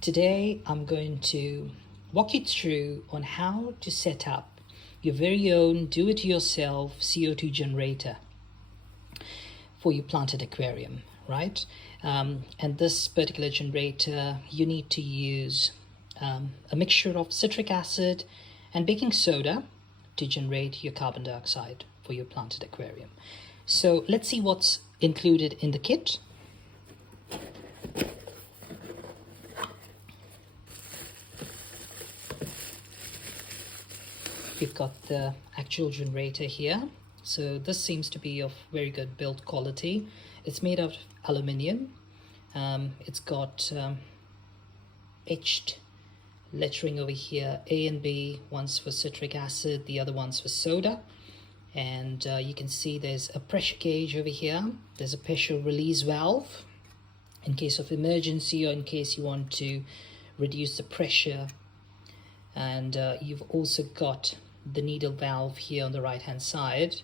Today I'm going to walk you through on how to set up your very own do-it-yourself CO2 generator for your planted aquarium, right? And this particular generator, you need to use a mixture of citric acid and baking soda to generate your carbon dioxide for your planted aquarium. So let's see what's included in the kit. We've got the actual generator here. So this seems to be of very good build quality. It's made of aluminium. It's got etched lettering over here, A and B, one's for citric acid, the other one's for soda. And you can see there's a pressure gauge over here. There's a pressure release valve in case of emergency or in case you want to reduce the pressure. And you've also got the needle valve here on the right hand side,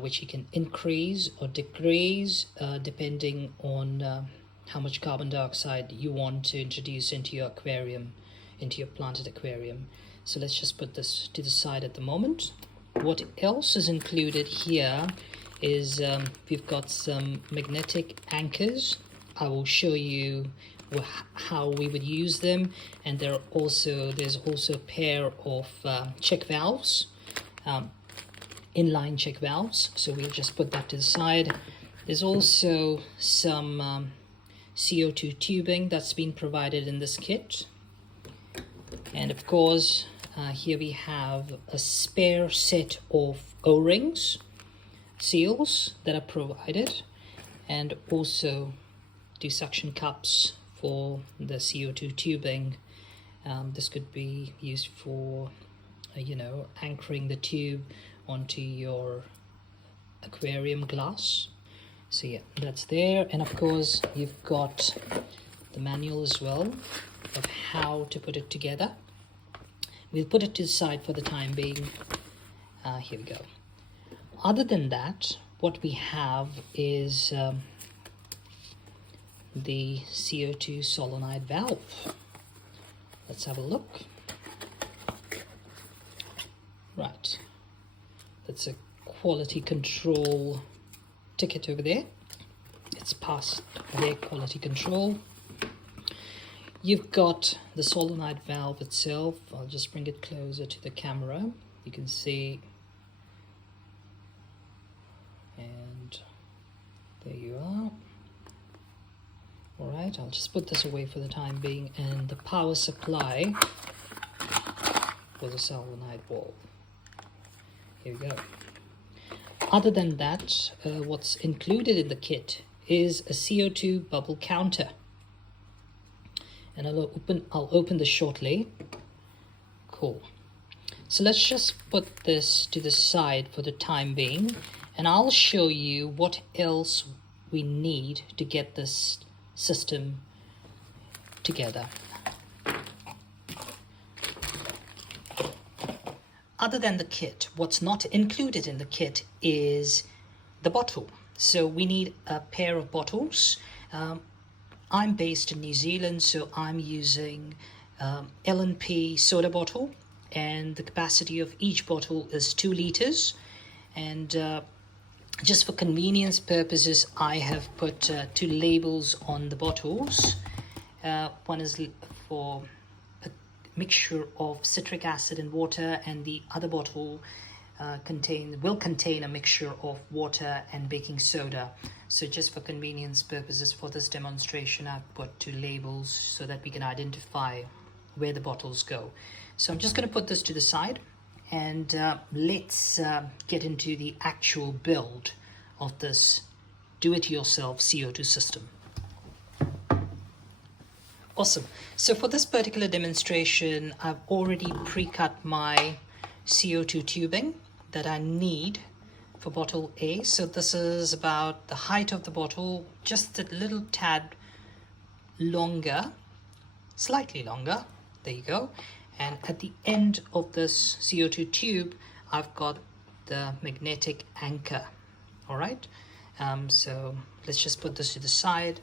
which you can increase or decrease depending on how much carbon dioxide you want to introduce into your aquarium, into your planted aquarium. So let's just put this to the side at the moment. What else is included here is we've got some magnetic anchors. I will show you how we would use them, and there's also a pair of check valves, inline check valves, so we'll just put that to the side. There's also some CO2 tubing that's been provided in this kit, and of course here we have a spare set of O-rings, seals that are provided, and also two suction cups for the CO2 tubing. This could be used for anchoring the tube onto your aquarium glass. So yeah, that's there. And of course you've got the manual as well of how to put it together. We'll put it to the side for the time being. Here we go. Other than that, what we have is the CO2 solenoid valve. Let's have a look. Right, that's a quality control ticket over there. It's passed their quality control. You've got the solenoid valve itself. I'll just bring it closer to the camera. You can see, and there you are. All right, I'll just put this away for the time being, and the power supply for the solenoid valve. Here we go. Other than that, what's included in the kit is a CO2 bubble counter, and I'll open this shortly. Cool. So let's just put this to the side for the time being, and I'll show you what else we need to get this system together. Other than the kit, what's not included in the kit is the bottle. So we need a pair of bottles. I'm based in New Zealand, so I'm using L&P soda bottle, and the capacity of each bottle is 2 liters. And just for convenience purposes, I have put 2 labels on the bottles. One is for a mixture of citric acid and water, and the other bottle will contain a mixture of water and baking soda. So just for convenience purposes for this demonstration, I've put 2 labels so that we can identify where the bottles go. So I'm just going to put this to the side, and let's get into the actual build of this do-it-yourself CO2 system. Awesome. So for this particular demonstration, I've already pre-cut my CO2 tubing that I need for bottle A. So this is about the height of the bottle, just a little tad longer, slightly longer. There you go. And at the end of this CO2 tube, I've got the magnetic anchor. All right. So let's just put this to the side.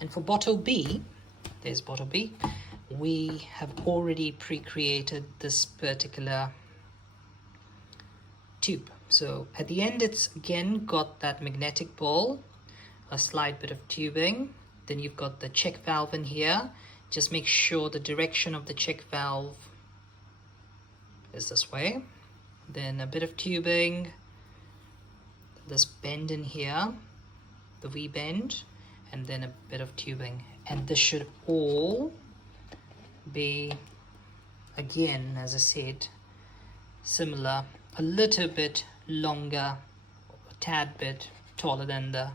And for bottle B, There's bottle B. We have already pre-created this particular tube. So at the end, it's again got that magnetic ball, a slight bit of tubing. Then you've got the check valve in here. Just make sure the direction of the check valve is this way. Then a bit of tubing, this bend in here, the V bend, and then a bit of tubing. And this should all be, again, as I said, similar, a little bit longer, a tad bit taller than the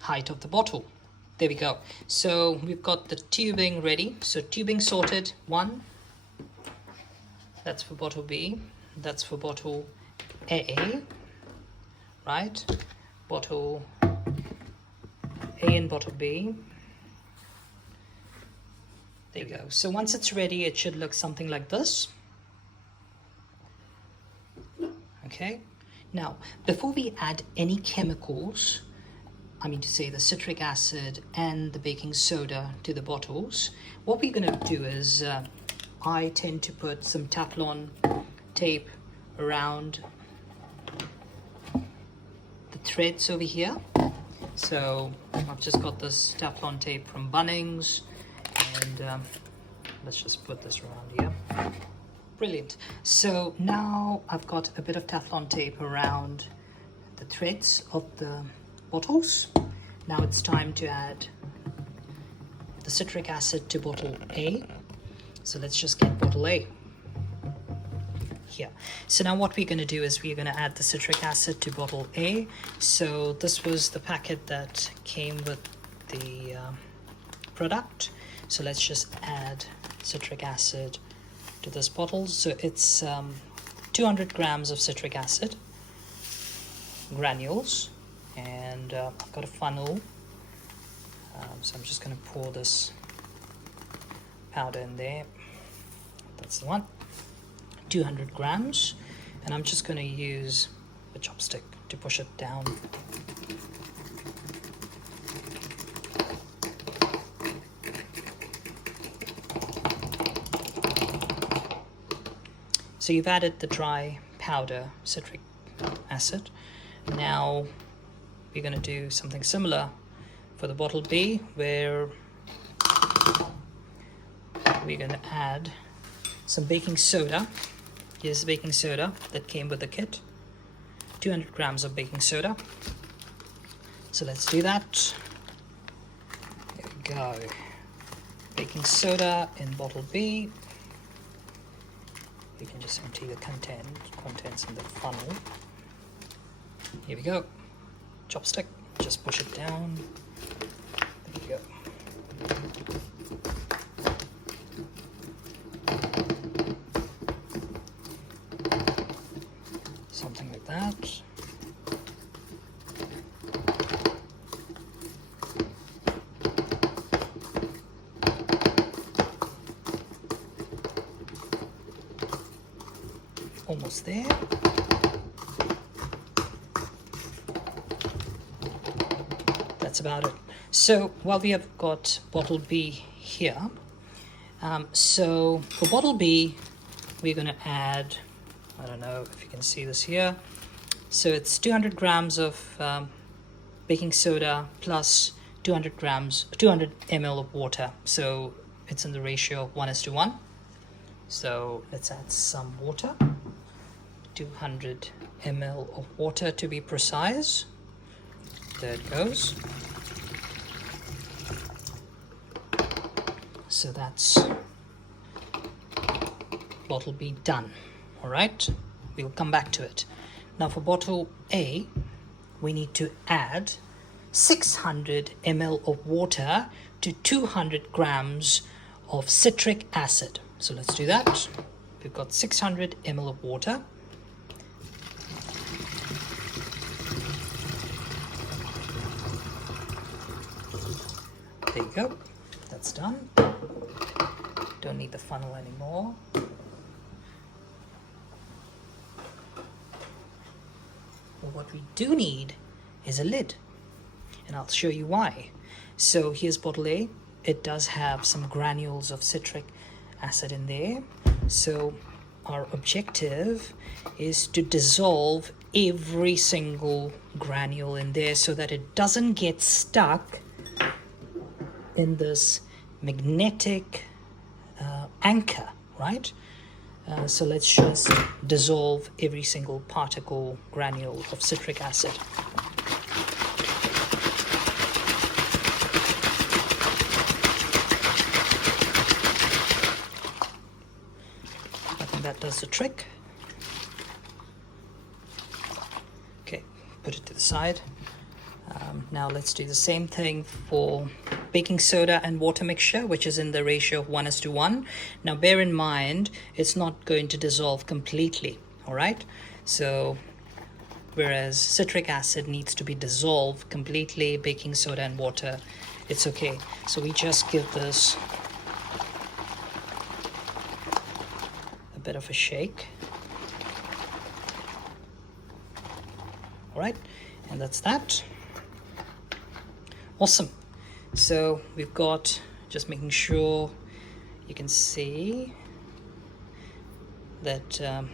height of the bottle. There we go. So we've got the tubing ready. So tubing sorted, 1. That's for bottle B. That's for bottle A, right? Bottle A and bottle B. There you go. So once it's ready, it should look something like this. Okay. Now, before we add any chemicals, I mean to say the citric acid and the baking soda to the bottles, what we're going to do is I tend to put some Teflon tape around the threads over here. So I've just got this Teflon tape from Bunnings, and let's just put this around here. Brilliant. So now I've got a bit of Teflon tape around the threads of the bottles. Now it's time to add the citric acid to bottle A. So let's just get bottle A here. So now what we're going to do is we're going to add the citric acid to bottle A. So this was the packet that came with the product. So let's just add citric acid to this bottle. So it's 200 grams of citric acid granules, and I've got a funnel, so I'm just going to pour this powder in there. That's the one. 200 grams, and I'm just going to use a chopstick to push it down. So you've added the dry powder citric acid. Now we're going to do something similar for the bottle B, where we're going to add some baking soda. Here's the baking soda that came with the kit. 200 grams of baking soda. So let's do that. There we go. Baking soda in bottle B. We can just empty the contents in the funnel. Here we go. Chopstick, just push it down. There you go. Something like that. Almost there. That's about it. So while we have got bottle B here, so for bottle B, we're going to add, I don't know if you can see this here. So it's 200 grams of baking soda plus 200 ml of water. So it's in the ratio of 1:1. So let's add some water. 200 ml of water to be precise. There it goes. So that's bottle B done. All right, we'll come back to it. Now for bottle A, we need to add 600 ml of water to 200 grams of citric acid. So let's do that. We've got 600 ml of water. There you go. That's done. Don't need the funnel anymore. Well, what we do need is a lid, and I'll show you why. So here's bottle A. it does have some granules of citric acid in there. So our objective is to dissolve every single granule in there so that it doesn't get stuck in this magnetic anchor, right? So let's just dissolve every single particle granule of citric acid. I think that does the trick. Okay, put it to the side. Now let's do the same thing for baking soda and water mixture, which is in the ratio of 1:1. Now bear in mind, it's not going to dissolve completely, all right? So whereas citric acid needs to be dissolved completely, baking soda and water, it's okay. So we just give this a bit of a shake. All right, and that's that. Awesome. So we've got, just making sure you can see that the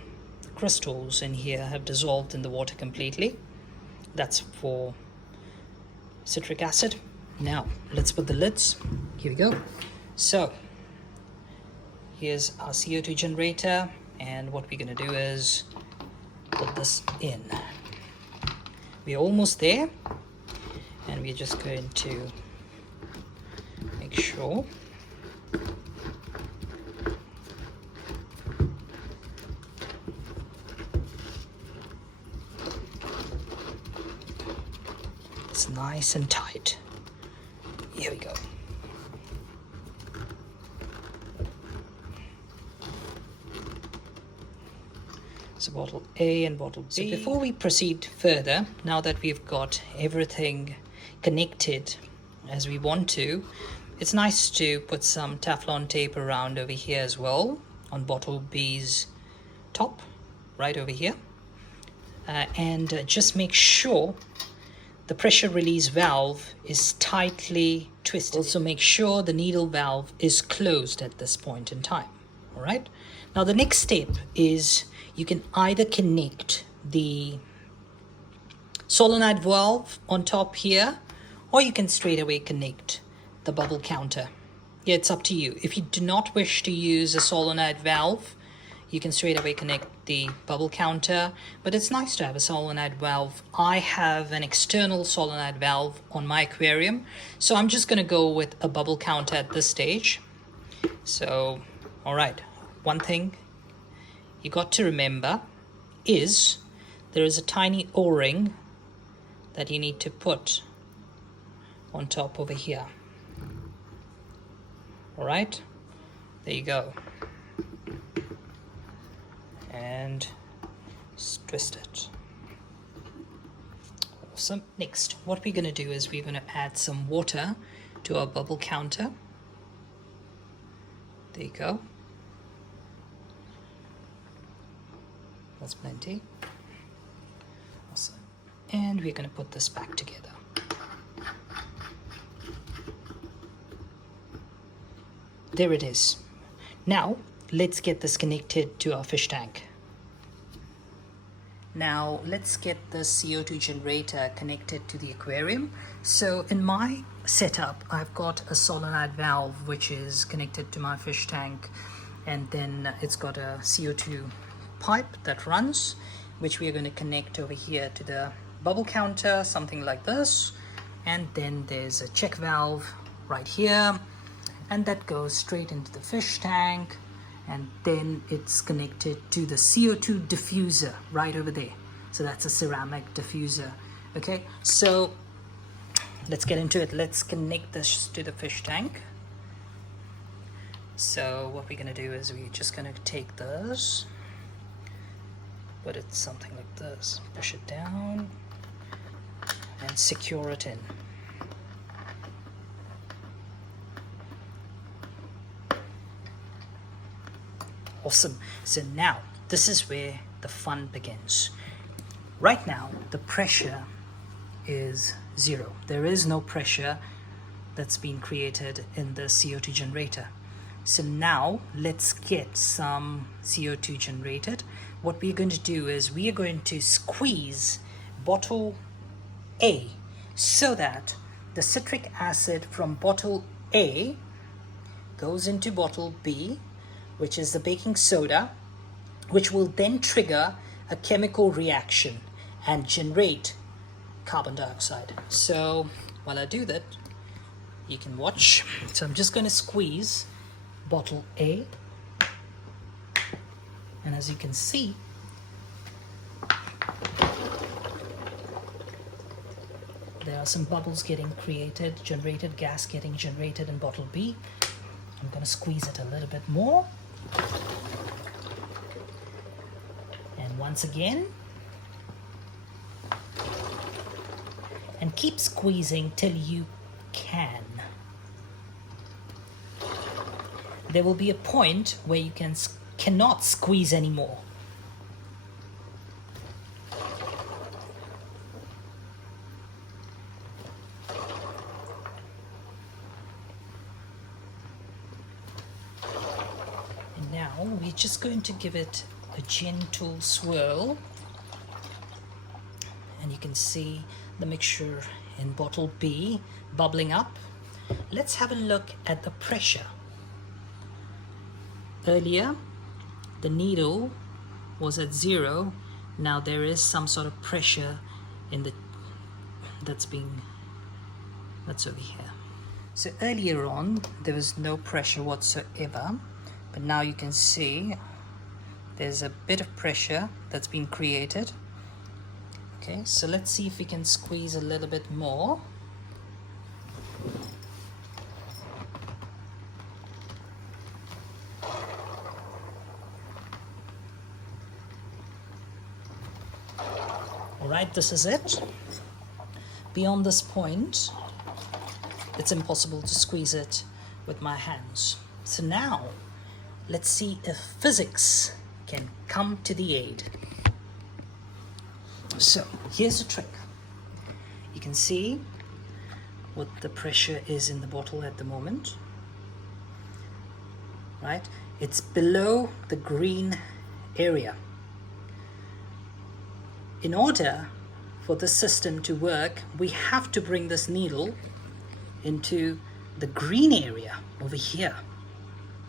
crystals in here have dissolved in the water completely. That's for citric acid. Now let's put the lids. Here we go. So here's our CO2 generator, and what we're going to do is put this in. We're almost there, and we're just going to make sure it's nice and tight. Here we go. So bottle A and bottle B. So before we proceed further, now that we've got everything connected as we want to, it's nice to put some Teflon tape around over here as well on bottle B's top, right over here. And just make sure the pressure release valve is tightly twisted. Also make sure the needle valve is closed at this point in time. All right. Now the next step is you can either connect the solenoid valve on top here, or you can straight away connect the bubble counter. Yeah, it's up to you. If you do not wish to use a solenoid valve, you can straight away connect the bubble counter, but it's nice to have a solenoid valve. I have an external solenoid valve on my aquarium, so I'm just going to go with a bubble counter at this stage. So, all right, one thing you got to remember is there is a tiny O-ring that you need to put on top over here. All right, there you go. And twist it. Awesome. Next, what we're going to do is we're going to add some water to our bubble counter. There you go. That's plenty. Awesome. And we're going to put this back together. There it is. Now let's get this connected to our fish tank. Now let's get the CO2 generator connected to the aquarium. So in my setup, I've got a solenoid valve which is connected to my fish tank, and then it's got a CO2 pipe that runs, which we are going to connect over here to the bubble counter, something like this. And then there's a check valve right here, and that goes straight into the fish tank, and then it's connected to the CO2 diffuser right over there. So that's a ceramic diffuser. Okay, so let's get into it. Let's connect this to the fish tank. So what we're going to do is we're just going to take this, put it something like this, push it down and secure it in. Awesome. So now this is where the fun begins. Right now the pressure is 0. There is no pressure. that's been created in the CO2 generator. So now let's get some CO2 generated. What we're going to do is we are going to squeeze bottle A so that the citric acid from bottle A goes into bottle B, which is the baking soda, which will then trigger a chemical reaction and generate carbon dioxide. So while I do that, you can watch. So I'm just going to squeeze bottle A, and as you can see, there are some bubbles getting generated, gas getting generated in bottle B. I'm going to squeeze it a little bit more. And once again. And keep squeezing till you can. There will be a point where you cannot squeeze anymore. And now we're just going to give it a gentle swirl. And you can see the mixture in bottle B bubbling up. Let's have a look at the pressure. Earlier, the needle was at 0. Now there is some sort of pressure in the that's over here. So earlier on, there was no pressure whatsoever, but now you can see there's a bit of pressure that's been created. Okay, so let's see if we can squeeze a little bit more. All right, this is it. Beyond this point, it's impossible to squeeze it with my hands. So now, let's see if physics can come to the aid. So here's a trick. You can see what the pressure is in the bottle at the moment, right? It's below the green area. In order for the system to work, we have to bring this needle into the green area over here,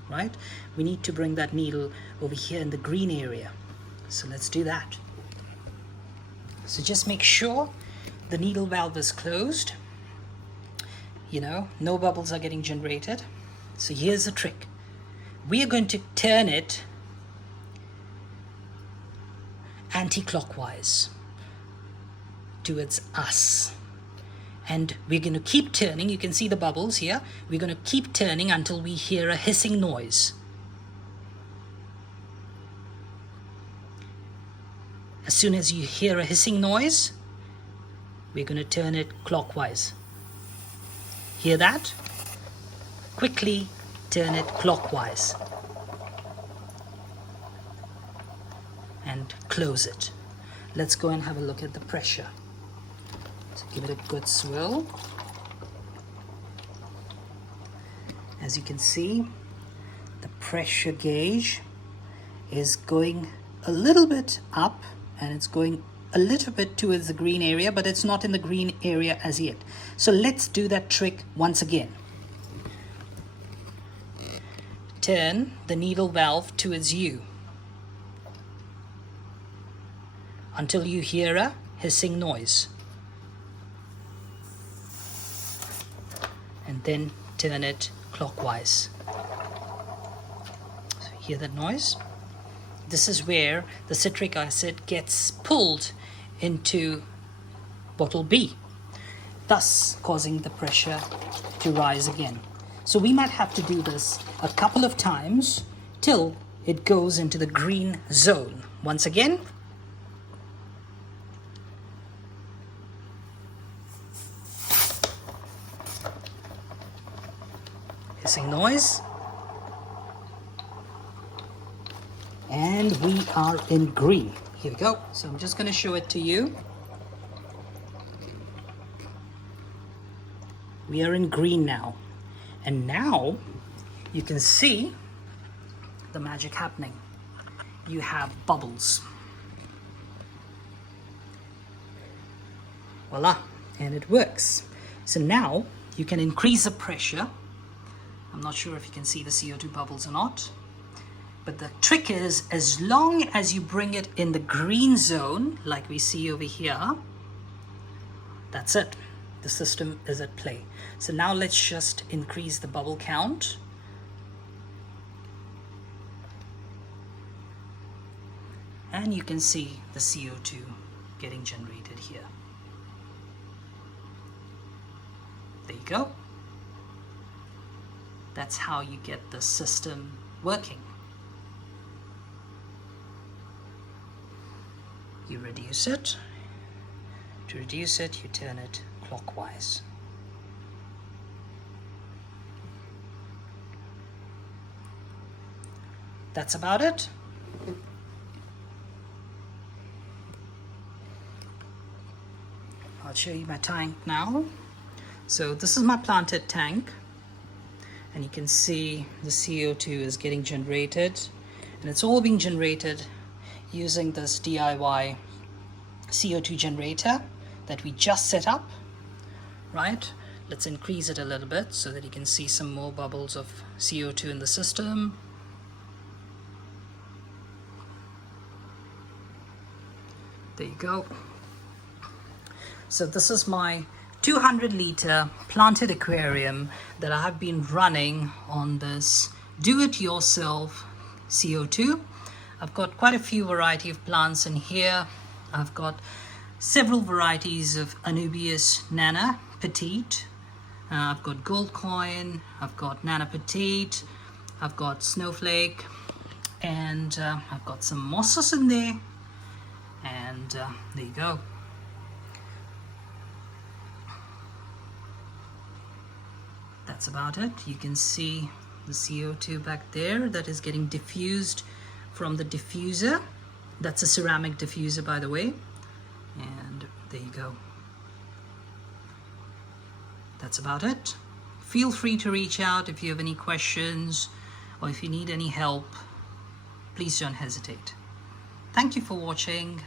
right? We need to bring that needle over here in the green area. So let's do that. So just make sure the needle valve is closed. You know, no bubbles are getting generated. So here's the trick. We are going to turn it anti-clockwise towards us. And we're going to keep turning. You can see the bubbles here. We're going to keep turning until we hear a hissing noise. As soon as you hear a hissing noise, we're going to turn it clockwise. Hear that? Quickly turn it clockwise. And close it. Let's go and have a look at the pressure. So give it a good swirl. As you can see, the pressure gauge is going a little bit up, and it's going a little bit towards the green area, but it's not in the green area as yet. So let's do that trick once again. Turn the needle valve towards you until you hear a hissing noise. And then turn it clockwise. So hear that noise? This is where the citric acid gets pulled into bottle B, thus causing the pressure to rise again. So we might have to do this a couple of times till it goes into the green zone. Once again. Hissing noise. And we are in green. Here we go. So I'm just going to show it to you. We are in green now. And now you can see the magic happening. You have bubbles. Voila, and it works. So now you can increase the pressure. I'm not sure if you can see the CO2 bubbles or not. But the trick is, as long as you bring it in the green zone, like we see over here, that's it. The system is at play. So now let's just increase the bubble count. And you can see the CO2 getting generated here. There you go. That's how you get the system working. You reduce it. To reduce it, you turn it clockwise. That's about it. I'll show you my tank now. So this is my planted tank, and you can see the CO2 is getting generated, and it's all being generated using this DIY CO2 generator that we just set up, right? Let's increase it a little bit so that you can see some more bubbles of CO2 in the system. There you go. So this is my 200-liter planted aquarium that I have been running on this do-it-yourself CO2. I've got quite a few variety of plants in here. I've got several varieties of Anubias Nana Petite. I've got Gold Coin, I've got Nana Petite, I've got Snowflake, and I've got some mosses in there. And there you go. That's about it. You can see the CO2 back there that is getting diffused from the diffuser. That's a ceramic diffuser, by the way. And there you go. That's about it. Feel free to reach out if you have any questions or if you need any help. Please don't hesitate. Thank you for watching.